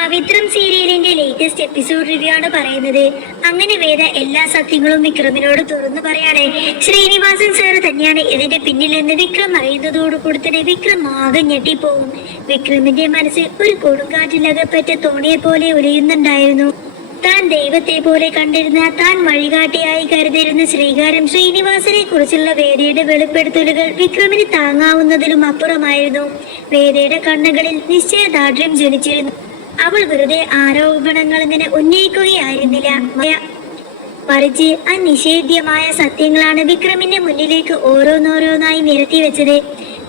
പവിത്രം സീരിയലിന്റെ latest episode review ആണ് പറയുന്നത്. അങ്ങനെ വേദ എല്ലാ സത്യങ്ങളും വിക്രമിനോട് തുറന്നു പറയാണ്. ശ്രീനിവാസൻ സാർ തന്നെയാണ് ഇതിന്റെ പിന്നിലെന്ന് വിക്രം അറിയുന്നതോടുകൂടി തന്നെ വിക്രം ആകെ ഞെട്ടിപ്പോവും. വിക്രമിന്റെ മനസ്സ് ഒരു കൊടുങ്കാറ്റിലകപ്പെട്ട തോണിയെ പോലെ ഉലയുന്നുണ്ടായിരുന്നു. താൻ ദൈവത്തെ പോലെ കണ്ടിരുന്ന, താൻ വഴികാട്ടിയായി കരുതിയിരുന്ന ശ്രീകാരം ശ്രീനിവാസനെ കുറിച്ചുള്ള വേദയുടെ വെളിപ്പെടുത്തലുകൾ വിക്രമിന് താങ്ങാവുന്നതിലും അപ്പുറമായിരുന്നു. വേദയുടെ കണ്ണുകളിൽ നിശ്ചയദാർഢ്യം ജ്വലിച്ചിരുന്നു. അവൾ വെറുതെ ആരോപണങ്ങൾ ഇങ്ങനെ ഉന്നയിക്കുകയായിരുന്നില്ല, മറിച്ച് അനിഷേധ്യമായ സത്യങ്ങളാണ് വിക്രമിന്റെ മുന്നിലേക്ക് ഓരോന്നോരോന്നായി നിരത്തി വെച്ചത്.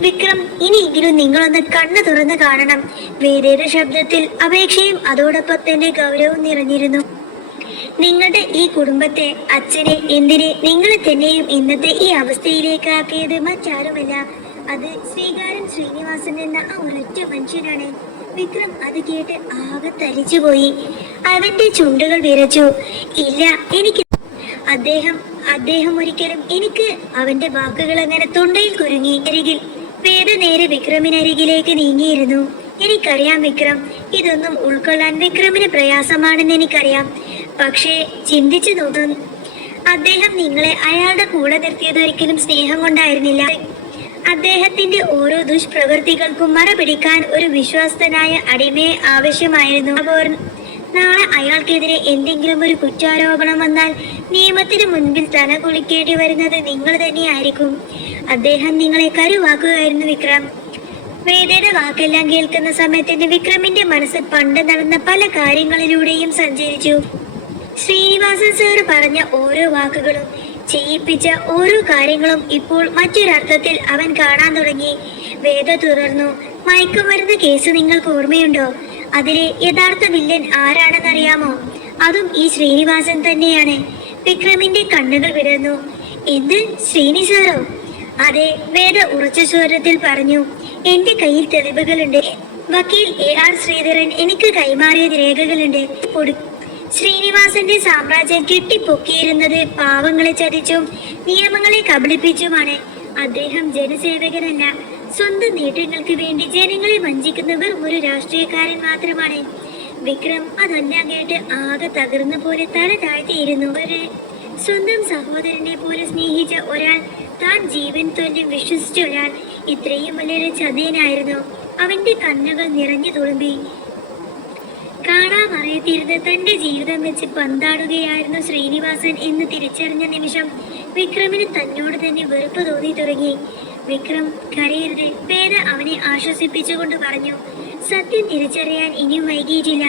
വിക്രം, ഇനിയെങ്കിലും നിങ്ങളൊന്ന് കണ്ണു തുറന്ന് കാണണം. വേദയുടെ ശബ്ദത്തിൽ അപേക്ഷയും അതോടൊപ്പം തന്നെ ഗൗരവവും നിറഞ്ഞിരുന്നു. നിങ്ങളുടെ ഈ കുടുംബത്തെ, അച്ഛനെ, എന്തിന് നിങ്ങളെ തന്നെയും ഇന്നത്തെ ഈ അവസ്ഥയിലേക്ക് ആക്കിയത് മറ്റാരുമല്ല, അത് ശ്രീകാരം ശ്രീനിവാസൻ എന്ന ആ ഒരൊറ്റ മനുഷ്യനാണ്. വിക്രം അത് കേട്ട് ആകെ തരിച്ചുപോയി. അവന്റെ ചുണ്ടുകൾ വിറച്ചു. ഇല്ല, എനിക്ക് അദ്ദേഹം ഒരിക്കലും എനിക്ക് അവന്റെ വാക്കുകൾ അങ്ങനെ തൊണ്ടയിൽ കുരുങ്ങി. അരികിൽ വേദ നേരെ വിക്രമിനരികിലേക്ക് നീങ്ങിയിരുന്നു. എനിക്കറിയാം വിക്രം, ഇതൊന്നും ഉൾക്കൊള്ളാൻ വിക്രമിന് പ്രയാസമാണെന്ന് എനിക്കറിയാം. പക്ഷേ ചിന്തിച്ചു നോക്കും, അദ്ദേഹം നിങ്ങളെ അയാളുടെ കൂടെ നിർത്തിയത് ഒരിക്കലും സ്നേഹം കൊണ്ടായിരുന്നില്ല. അദ്ദേഹത്തിന്റെ ഓരോ ദുഷ്പ്രവൃത്തികൾക്കും മറപിടിക്കാൻ ഒരു വിശ്വസ്തനായ അടിമയെ ആവശ്യമായിരുന്നു. അപ്പോൾ നാളെ അയാൾക്കെതിരെ എന്തെങ്കിലും ഒരു കുറ്റാരോപണം വന്നാൽ നിയമത്തിന് മുൻപിൽ തല കുളിക്കേണ്ടി വരുന്നത് നിങ്ങൾ തന്നെയായിരിക്കും. അദ്ദേഹം നിങ്ങളെ കരുവാക്കുകയായിരുന്നു വിക്രം. വേദയുടെ വാക്കെല്ലാം കേൾക്കുന്ന സമയത്തിന് വിക്രമിന്റെ മനസ്സ് പണ്ട് നടന്ന പല കാര്യങ്ങളിലൂടെയും സഞ്ചരിച്ചു. ശ്രീനിവാസൻ സാർ പറഞ്ഞ ഓരോ വാക്കുകളും, ചെയ്യിപ്പിച്ച ഓരോ കാര്യങ്ങളും ഇപ്പോൾ മറ്റൊരർത്ഥത്തിൽ അവൻ കാണാൻ തുടങ്ങി. വേദ തുടർന്നു. മയക്കുമരുന്ന് കേസ് നിങ്ങൾക്ക് ഓർമ്മയുണ്ടോ? അതിലെ യഥാർത്ഥ വില്ലൻ ആരാണെന്നറിയാമോ? അതും ഈ ശ്രീനിവാസൻ തന്നെയാണ്. വിക്രമിന്റെ കണ്ണുകൾ വിടർന്നു. എന്ത്, ശ്രീനി സാറോ? അതെ, വേദ ഉറച്ച സ്വരത്തിൽ പറഞ്ഞു. എന്റെ കയ്യിൽ തെളിവുകളുണ്ട്. വക്കീൽ AR ശ്രീധരൻ എനിക്ക് കൈമാറിയ രേഖകളുണ്ട്. ശ്രീനിവാസന്റെ സാമ്രാജ്യം കെട്ടിപ്പൊക്കിയിരുന്നത് പാവങ്ങളെ ചതിച്ചും നിയമങ്ങളെ കബളിപ്പിച്ചുമാണ്. അദ്ദേഹം ജനസേവകനല്ല, സ്വന്തം നേട്ടങ്ങൾക്ക് വേണ്ടി ജനങ്ങളെ വഞ്ചിക്കുന്ന വെറും ഒരു രാഷ്ട്രീയക്കാരൻ മാത്രമാണ്. വിക്രം അതെല്ലാം കേട്ട് ആകെ തകർന്ന പോലെ തല താഴ്ത്തിയിരുന്നു. സ്വന്തം സഹോദരനെ പോലെ സ്നേഹിച്ച ഒരാൾ, താൻ ജീവൻ തൊല്ലും വിശ്വസിച്ച ഒരാൾ ഇത്രയും വലിയൊരു ചതിയനായിരുന്നു. അവന്റെ കണ്ണുകൾ നിറഞ്ഞു തുളുമ്പി. കാണാമറിയത്തിരുന്ന് തന്റെ ജീവിതം വെച്ച് പന്താടുകയായിരുന്നു ശ്രീനിവാസൻ എന്ന് തിരിച്ചറിഞ്ഞ നിമിഷം വിക്രമിന് തന്നോട് തന്നെ വെറുപ്പ് തോന്നി തുടങ്ങി. വിക്രം, കരയരുത്, വേദ അവനെ ആശ്വസിപ്പിച്ചുകൊണ്ട് പറഞ്ഞു. സത്യം തിരിച്ചറിയാൻ ഇനിയും വൈകിയിട്ടില്ല.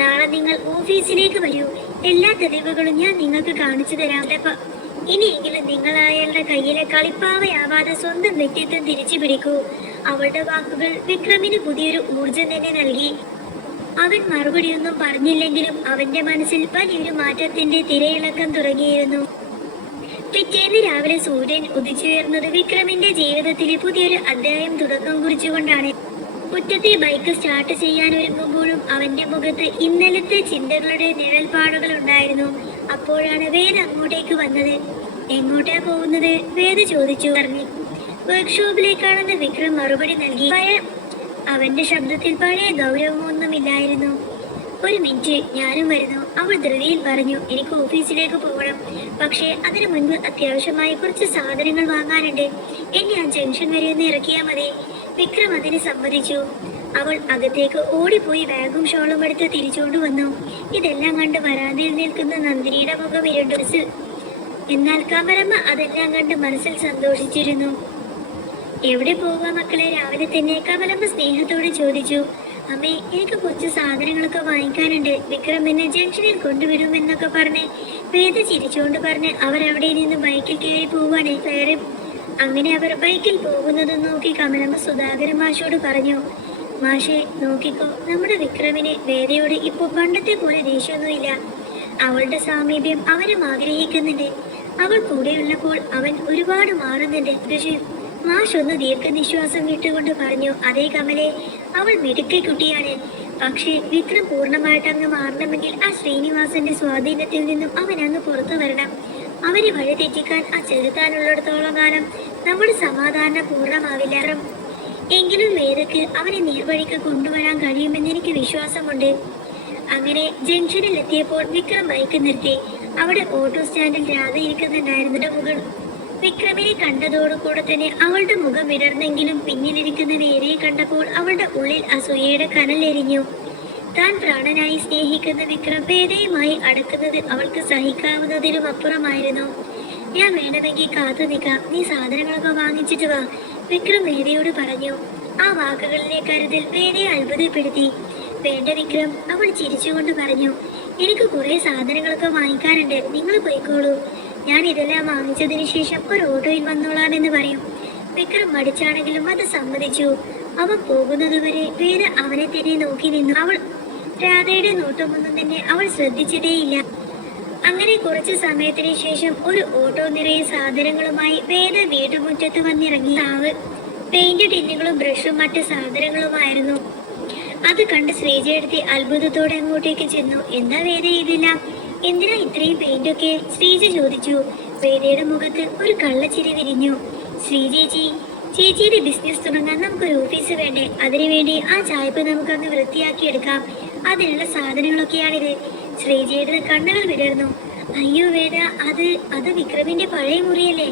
നാളെ നിങ്ങൾ ഓഫീസിലേക്ക് വരൂ. എല്ലാ തെളിവുകളും ഞാൻ നിങ്ങൾക്ക് കാണിച്ചു തരാം. ഇനിയെങ്കിലും നിങ്ങൾ അയാളുടെ കയ്യിലെ കളിപ്പാവയാവാതെ സ്വന്തം വ്യക്തിത്വം തിരിച്ചു പിടിക്കൂ. അവളുടെ വാക്കുകൾ വിക്രമിന് പുതിയൊരു ഊർജം തന്നെ നൽകി. അവൻ മറുപടിയൊന്നും പറഞ്ഞില്ലെങ്കിലും അവന്റെ മനസ്സിൽ വലിയൊരു മാറ്റത്തിന്റെ തിരയിളക്കം തുടങ്ങിയിരുന്നു. പിറ്റേന്ന് രാവിലെ സൂര്യൻ ഉദിച്ചുയർന്നത് വിക്രമിന്റെ ജീവിതത്തിലെ പുതിയൊരു അധ്യായം തുടക്കം കുറിച്ചുകൊണ്ടാണ്. മുറ്റത്തെ ബൈക്ക് സ്റ്റാർട്ട് ചെയ്യാൻ ഒരുങ്ങുമ്പോഴും അവന്റെ മുഖത്ത് ഇന്നലത്തെ ചിന്തകളുടെ നിഴൽപ്പാടുകൾ ഉണ്ടായിരുന്നു. അപ്പോഴാണ് വേദ അങ്ങോട്ടേക്ക് വന്നത്. എങ്ങോട്ടാ പോകുന്നത്? വേദ ചോദിച്ചു. വർക്ക്ഷോപ്പിലേക്കാണെന്ന് വിക്രം മറുപടി നൽകി. അവന്റെ ശബ്ദത്തിൽ പഴയ ഗൗരവമൊന്നുമില്ലായിരുന്നു. ഒരു മിനിറ്റ്, ഞാനും വരുന്നു, അവൾ ധൃതിയിൽ പറഞ്ഞു. എനിക്ക് ഓഫീസിലേക്ക് പോകണം, പക്ഷേ അതിനു മുൻപ് അത്യാവശ്യമായി കുറച്ച് സാധനങ്ങൾ വാങ്ങാനുണ്ട്. എന്നെ ആ ജംഗ്ഷൻ വരെ ഒന്ന് ഇറക്കിയാൽ മതി. വിക്രം അതിന് സമ്മതിച്ചു. അവൾ അകത്തേക്ക് ഓടിപ്പോയി ബാഗും ഷോളും എടുത്ത് തിരിച്ചുകൊണ്ട് വന്നു. ഇതെല്ലാം കണ്ട് വരാതിൽ നിൽക്കുന്ന നന്ദിനിയുടെ മുഖം ഇരുണ്ടു. എന്നാൽ കമലമ്മ അതെല്ലാം കണ്ട് മനസ്സിൽ സന്തോഷിച്ചിരുന്നു. എവിടെ പോവാ മക്കളെ? രാവിലെ തന്നെ കമലമ്മ സ്നേഹത്തോടെ ചോദിച്ചു. അമ്മേ, എനിക്ക് കുറച്ച് സാധനങ്ങളൊക്കെ വാങ്ങിക്കാനുണ്ട്. വിക്രം എന്നെ ജംഗ്ഷനിൽ കൊണ്ടുവരുമെന്നൊക്കെ പറഞ്ഞ് വേദ ചിരിച്ചുകൊണ്ട് പറഞ്ഞ് അവരവിടെ നിന്ന് ബൈക്കിൽ കയറി പോവാണ്. അങ്ങനെ അവർ ബൈക്കിൽ പോകുന്നത് നോക്കി കമലമ്മ സുധാകരൻ മാഷോട് പറഞ്ഞു. മാഷെ, നോക്കിക്കോ, നമ്മുടെ വിക്രമിന് വേദയോട് ഇപ്പൊ പണ്ടത്തെ പോലെ ദേഷ്യമൊന്നുമില്ല. അവളുടെ സാമീപ്യം അവരും ആഗ്രഹിക്കുന്നുണ്ട്. അവൾ കൂടെയുള്ളപ്പോൾ അവൻ ഒരുപാട് മാറുന്നുണ്ട്. മാഷ് ഒന്ന് ദീർഘനിശ്വാസം വിട്ടുകൊണ്ട് പറഞ്ഞു. അതേ കമലെ, അവൾ മിടുക്കി കുട്ടിയാണ്. പക്ഷേ വിക്രം പൂർണ്ണമായിട്ട് അങ്ങ് മാറണമെങ്കിൽ ആ ശ്രീനിവാസന്റെ സ്വാധീനത്തിൽ നിന്നും അവൻ അങ്ങ് പുറത്തു വരണം. അവരെ വഴി തെറ്റിക്കാൻ ആ ചെലുത്താനുള്ളിടത്തോളം കാലം നമ്മുടെ സമാധാനം പൂർണ്ണമാവില്ല. എങ്കിലും വേദക്ക് അവനെ നേർവഴിക്ക് കൊണ്ടുവരാൻ കഴിയുമെന്ന് എനിക്ക് വിശ്വാസമുണ്ട്. അങ്ങനെ ജംഗ്ഷനിൽ എത്തിയപ്പോൾ വിക്രം ബൈക്ക് നിർത്തി. അവിടെ ഓട്ടോ സ്റ്റാൻഡിൽ രാധ ഇരിക്കുന്നുണ്ടായിരുന്ന മുകൾ വിക്രമിനെ കണ്ടതോടുകൂടെ തന്നെ അവളുടെ മുഖം വിടർന്നെങ്കിലും പിന്നിലിരിക്കുന്ന വേദയെ കണ്ടപ്പോൾ അവളുടെ ഉള്ളിൽ അസൂയയുടെ കനലെരിഞ്ഞു. താൻ പ്രാണനായി സ്നേഹിക്കുന്ന വിക്രം വേദയുമായി അടുക്കുന്നത് അവൾക്ക് സഹിക്കാവുന്നതിനും അപ്പുറമായിരുന്നു. ഞാൻ വേണമെങ്കിൽ കാത്തു നിൽക്കാം, നീ സാധനങ്ങളൊക്കെ വാങ്ങിച്ചിട്ട് വാ, വിക്രം വേദയോട് പറഞ്ഞു. ആ വാക്കുകളിലെ കരുതൽ വേദയെ അത്ഭുതപ്പെടുത്തി. വേണ്ട വിക്രം, അവൾ ചിരിച്ചുകൊണ്ട് പറഞ്ഞു. എനിക്ക് കുറെ സാധനങ്ങളൊക്കെ വാങ്ങിക്കാനുണ്ട്, നിങ്ങൾ പോയിക്കോളൂ. ഞാൻ ഇതെല്ലാം വാങ്ങിച്ചതിന് ശേഷം ഒരു ഓട്ടോയിൽ വന്നോളാമെന്ന് പറയും. വിക്രം മടിച്ചാണെങ്കിലും അത് സമ്മതിച്ചു. അവൻ പോകുന്നതുവരെ വേദ അവനെ തന്നെ നോക്കി നിന്നു. അവൾ രാധയുടെ നോട്ടമൊന്നും തന്നെ അവൾ ശ്രദ്ധിച്ചതേയില്ല. അങ്ങനെ കുറച്ചു സമയത്തിന് ശേഷം ഒരു ഓട്ടോ നിറയെ സാധനങ്ങളുമായി വേദ വീട്ടുമുറ്റത്ത് വന്നിറങ്ങി. പെയിന്റ് ടിന്നുകളും ബ്രഷും മറ്റു സാധനങ്ങളുമായിരുന്നു. അത് കണ്ട് ശ്രീജയെടുത്ത് അത്ഭുതത്തോടെ അങ്ങോട്ടേക്ക് ചെന്നു. എന്താ വേദ ഇതില്ല, എന്തിനാ ഇത്രയും പെയിന്റൊക്കെ, ശ്രീജ ചോദിച്ചു. വേദയുടെ മുഖത്ത് ഒരു കള്ളച്ചിരി വിരിഞ്ഞു. ശ്രീജേച്ചി, ചേച്ചിയുടെ ബിസിനസ് തുടങ്ങാൻ നമുക്കൊരു ഓഫീസ് വേണ്ടേ? അതിനുവേണ്ടി ആ ചായ്പ് നമുക്കങ്ങ് വൃത്തിയാക്കിയെടുക്കാം. അതിനുള്ള സാധനങ്ങളൊക്കെയാണിത്. ശ്രീജയുടെ കണ്ണുകൾ വിടർന്നു. അയ്യോ വേദ, അത് വിക്രമിന്റെ പഴയ മുറിയല്ലേ?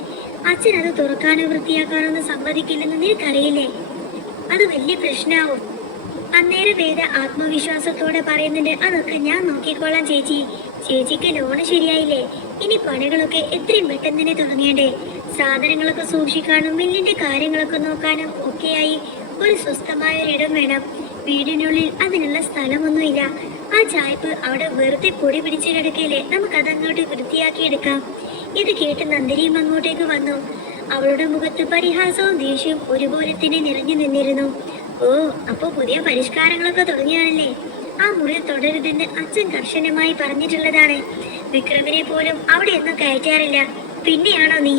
അച്ഛൻ അത് തുറക്കാനോ വൃത്തിയാക്കാനോ ഒന്നും സമ്മതിക്കില്ലെന്ന് നിനക്കറിയില്ലേ? അത് വലിയ പ്രശ്നമാവും. അന്നേരം വേദ ആത്മവിശ്വാസത്തോടെ പറയുന്നുണ്ട്, അതൊക്കെ ഞാൻ നോക്കിക്കോളാം ചേച്ചി. ചേച്ചിക്ക് ലോണ് ശരിയായില്ലേ? ഇനി പണികളൊക്കെ എത്രയും പെട്ടെന്ന് തന്നെ തുടങ്ങേണ്ടേ? സാധനങ്ങളൊക്കെ സൂക്ഷിക്കാനും മില്ലിന്റെ കാര്യങ്ങളൊക്കെ നോക്കാനും ഒക്കെയായി ഒരു സ്വസ്ഥമായ ഒരിടം വേണം. വീടിനുള്ളിൽ അതിനുള്ള സ്ഥലമൊന്നുമില്ല. ആ ചായ്പ് അവിടെ വെറുതെ പൊടി പിടിച്ച് കിടക്കയില്ലേ, നമുക്കതങ്ങോട്ട് വൃത്തിയാക്കിയെടുക്കാം. ഇത് കേട്ട് നന്ദിനിയും അങ്ങോട്ടേക്ക് വന്നു. അവളുടെ മുഖത്ത് പരിഹാസവും ദേഷ്യവും ഒരുപോലെ തന്നെ നിറഞ്ഞു നിന്നിരുന്നു. ഓ, അപ്പൊ പുതിയ പരിഷ്കാരങ്ങളൊക്കെ തുടങ്ങിയാണല്ലേ? ആ മുറി തുടരുതെന്ന് അച്ഛൻ കർശനമായി പറഞ്ഞിട്ടുള്ളതാണ്. വിക്രമിനെ പോലും അവിടെ ഒന്നും കയറ്റാറില്ല. പിന്നെയാണോ നീ?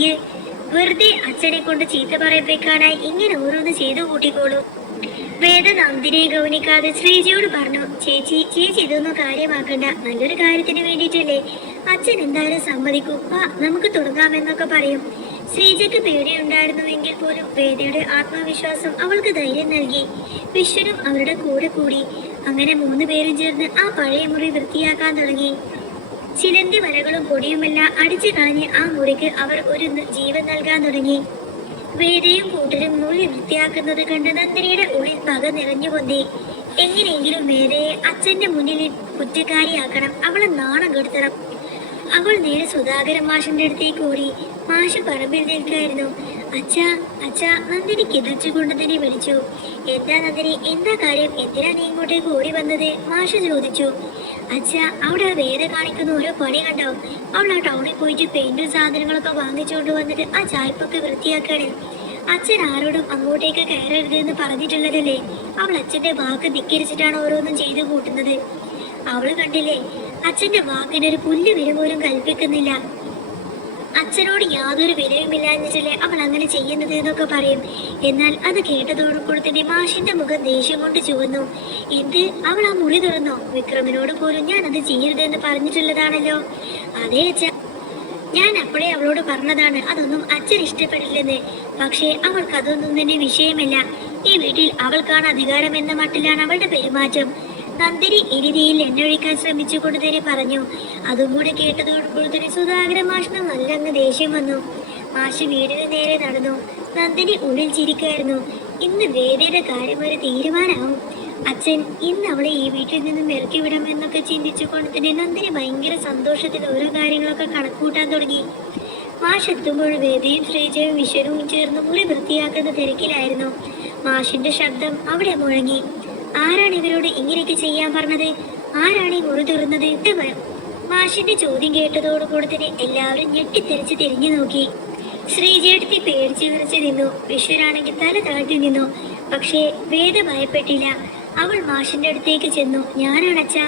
വെറുതെ അച്ഛനെ കൊണ്ട് ചീത്ത പറയിപ്പിക്കാനായി ഇങ്ങനെ ഓരോന്ന് ചെയ്തു കൂട്ടിക്കോളൂ. വേദ നന്ദിനിയെ ഗൗനിക്കാതെ ശ്രീജയോട് പറഞ്ഞു. ചേച്ചി ഇതൊന്നും കാര്യമാക്കണ്ട, നല്ലൊരു കാര്യത്തിന് വേണ്ടിയിട്ടല്ലേ. അച്ഛൻ എന്തായാലും സമ്മതിക്കും, നമുക്ക് തുടങ്ങാമെന്നൊക്കെ പറയും. ശ്രീജയ്ക്ക് പേടിയുണ്ടായിരുന്നുവെങ്കിൽ പോലും വേദയുടെ ആത്മവിശ്വാസം അവൾക്ക് ധൈര്യം നൽകി. വിശ്വനും അവരുടെ കൂടെ കൂടി. അങ്ങനെ 3 പേരും ചേർന്ന് ആ പഴയ മുറി വൃത്തിയാക്കാൻ തുടങ്ങി. ചിലന്തി വലകളും പൊടിയുമെല്ലാം അടിച്ചു കളഞ്ഞ് ആ മുറിക്ക് അവർ ഒരു ജീവൻ നൽകാൻ തുടങ്ങി. വേദയും കൂട്ടരും മുറി വൃത്തിയാക്കുന്നത് കണ്ട് നന്ദിനിയുടെ ഉള്ളിൽ പക നിറഞ്ഞു പൊന്തി. എങ്ങനെയെങ്കിലും വേദയെ അച്ഛന്റെ മുന്നിൽ കുറ്റക്കാരിയാക്കണം, അവളെ നാണം കെടുത്തണം. അവൾ നേരെ സുധാകരൻ മാഷിന്റെ അടുത്തേക്ക് ഓടി. മാഷ് പറമ്പിൽ നിൽക്കായിരുന്നു. അച്ഛാ നന്ദിനി കിതച്ചുകൊണ്ട് തന്നെ വിളിച്ചു. എന്താ നന്ദിനി, എന്താ കാര്യം? എന്തിനാ നീ ഇങ്ങോട്ടേക്ക് ഓടി വന്നത്? മാഷ് ചോദിച്ചു. അച്ഛാ, അവിടെ ആ വേദ കാണിക്കുന്ന ഓരോ പണി കണ്ടോ? അവൾ ആ ടൗണിൽ പോയിട്ട് പെയിന്റും സാധനങ്ങളൊക്കെ വാങ്ങിച്ചുകൊണ്ട് വന്നിട്ട് ആ ചായ്പൊക്കെ വൃത്തിയാക്കാണ്. അച്ഛൻ ആരോടും അങ്ങോട്ടേക്ക് കയറരുതെന്ന് പറഞ്ഞിട്ടുള്ളതല്ലേ? അവൾ അച്ഛന്റെ വാക്ക് ധിക്കരിച്ചിട്ടാണ് ഓരോന്നും ചെയ്തു കൂട്ടുന്നത്. അവള് കണ്ടില്ലേ, അച്ഛന്റെ വാക്കിനൊരു പുല്ല് വില പോലും കൽപ്പിക്കുന്നില്ല. അച്ഛനോട് യാതൊരു വിലയുമില്ലാഞ്ഞിട്ടല്ലേ അവൾ അങ്ങനെ ചെയ്യുന്നത് എന്നൊക്കെ പറയും. എന്നാൽ അത് കേട്ടതോടുകൂടി തന്നെ മാഷിന്റെ മുഖം ദേഷ്യം കൊണ്ട് ചുവന്നു. എന്ത്, അവൾ ആ മുറി തുറന്നോ? വിക്രമിനോട് പോലും ഞാൻ അത് ചെയ്യരുതെന്ന് പറഞ്ഞിട്ടുള്ളതാണല്ലോ. അതേ അച്ഛ, ഞാൻ അപ്പോഴേ അവളോട് പറഞ്ഞതാണ് അതൊന്നും അച്ഛൻ ഇഷ്ടപ്പെടില്ലെന്ന്. പക്ഷേ അവൾക്ക് അതൊന്നും തന്നെ വിഷയമല്ല. ഈ വീട്ടിൽ അവൾക്കാണ് അധികാരം എന്ന മട്ടിലാണ് അവളുടെ പെരുമാറ്റം. നന്ദിനി ഇരിതിയിൽ എണ്ണൊഴിക്കാൻ ശ്രമിച്ചുകൊണ്ട് തന്നെ പറഞ്ഞു. അതും കൂടെ കേട്ടതോടുകൂടി തന്നെ സുധാകരൻ മാഷിന് നല്ലങ്ങ് ദേഷ്യം വന്നു. മാഷ് വീടിന് നേരെ നടന്നു. നന്ദിനി ഉള്ളിൽ ചിരിക്കായിരുന്നു. ഇന്ന് വേദയുടെ കാര്യം ഒരു തീരുമാനമാവും. അച്ഛൻ ഇന്ന് അവളെ ഈ വീട്ടിൽ നിന്നും ഇറക്കി വിടാം എന്നൊക്കെ ചിന്തിച്ചുകൊണ്ട് തന്നെ നന്ദിനി ഭയങ്കര സന്തോഷത്തിൽ ഓരോ കാര്യങ്ങളൊക്കെ കണക്കൂട്ടാൻ തുടങ്ങി. മാഷ് എത്തുമ്പോൾ വേദയും ശ്രീജയും വിശ്വനും ചേർന്ന് മുറി വൃത്തിയാക്കുന്ന തിരക്കിലായിരുന്നു. മാഷിന്റെ ശബ്ദം അവിടെ മുഴങ്ങി. ആരാണ് ഇവരോട് ഇങ്ങനെയൊക്കെ ചെയ്യാൻ പറഞ്ഞത്? ആരാണ് ഈ മുറി തുറന്നത്? മാഷിന്റെ ചോദ്യം കേട്ടതോടുകൂടി തന്നെ എല്ലാവരും ഞെട്ടിത്തെറിച്ച് തിരിഞ്ഞു നോക്കി. ശ്രീജയെടുത്തി പേടിച്ചു വിറച്ചു നിന്നു. വിശ്വനാണെങ്കിൽ തല താഴ്ത്തി നിന്നു. പക്ഷേ വേദ ഭയപ്പെട്ടില്ല. അവൾ മാഷിന്റെ അടുത്തേക്ക് ചെന്നു. ഞാനാണ് അച്ഛാ,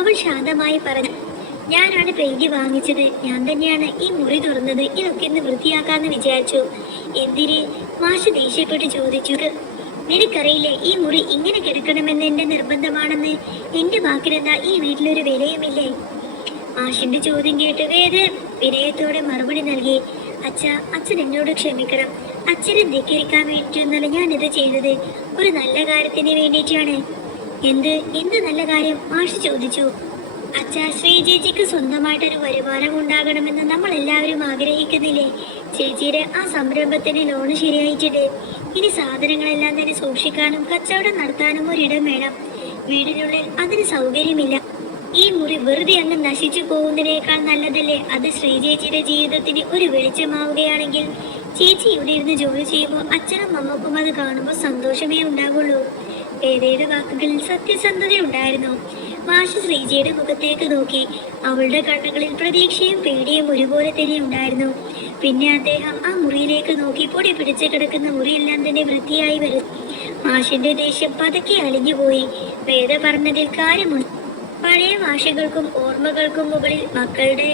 അവൾ ശാന്തമായി പറഞ്ഞു. ഞാനാണ് പെയിന്റ് വാങ്ങിച്ചത്, ഞാൻ തന്നെയാണ് ഈ മുറി തുറന്നത്. ഇതൊക്കെ ഒന്ന് വൃത്തിയാക്കാന്ന് വിചാരിച്ചു. എന്തിന്? മാഷ് ദേഷ്യപ്പെട്ട് ചോദിച്ചു. നിനക്കറിയില്ലേ ഈ മുറി ഇങ്ങനെ കിടക്കണമെന്ന് എന്റെ നിർബന്ധമാണെന്ന്? എന്റെ വാക്കിനെന്താ ഈ വീട്ടിലൊരു വിലയുമില്ലേ? മാഷിന്റെ ചോദ്യം കേട്ട് വേദ വിനയത്തോടെ മറുപടി നൽകി. അച്ഛൻ എന്നോട് ക്ഷമിക്കണം. അച്ഛനെ ധിക്കരിക്കാൻ വേണ്ടിയിട്ടൊന്നല്ല ഞാനിത് ചെയ്തത്. ഒരു നല്ല കാര്യത്തിന് വേണ്ടിയിട്ടാണ്. എന്ത് നല്ല കാര്യം? മാഷ് ചോദിച്ചു. അച്ഛാ, ശ്രീജേച്ചിക്ക് സ്വന്തമായിട്ടൊരു വരുമാനം ഉണ്ടാകണമെന്ന് നമ്മൾ എല്ലാവരും ആഗ്രഹിക്കുന്നില്ലേ? ചേച്ചിയുടെ ആ സംരംഭത്തിന് ലോണ് ശരിയായിട്ടുണ്ട്. ഇനി സാധനങ്ങളെല്ലാം തന്നെ സൂക്ഷിക്കാനും കച്ചവടം നടത്താനും ഒരിടം വേണം. വീടിനുള്ളിൽ അതിന് സൗകര്യമില്ല. ഈ മുറി വെറുതെ അങ്ങ് നശിച്ചു പോകുന്നതിനേക്കാൾ നല്ലതല്ലേ അത്? ശ്രീജേച്ചിയുടെ ജീവിതത്തിന് ഒരു വെളിച്ചമാവുകയാണെങ്കിൽ ചേച്ചി ഇവിടെ ഇരുന്ന് ജോലി ചെയ്യുമ്പോൾ അച്ഛനും അമ്മക്കും അത് കാണുമ്പോൾ സന്തോഷമേ ഉണ്ടാകുള്ളൂ. വേദയുടെ വാക്കുകളിൽ സത്യസന്ധത ഉണ്ടായിരുന്നു. മാഷ് ശ്രീജയുടെ മുഖത്തേക്ക് നോക്കി. അവളുടെ കണ്ണുകളിൽ പ്രതീക്ഷയും പേടിയും ഒരുപോലെ തന്നെ ഉണ്ടായിരുന്നു. പിന്നെ അദ്ദേഹം ആ മുറിയിലേക്ക് നോക്കി. പൊടി പിടിച്ച് കിടക്കുന്ന മുറിയെല്ലാം തന്നെ വൃത്തിയായി വരും. മാഷിന്റെ ദേഷ്യം പതുക്കെ അലിഞ്ഞുപോയി. വേദ പറഞ്ഞതിൽ കാര്യമുണ്ട്. പഴയ ഭാഷകൾക്കും ഓർമ്മകൾക്കും മുകളിൽ മക്കളുടെ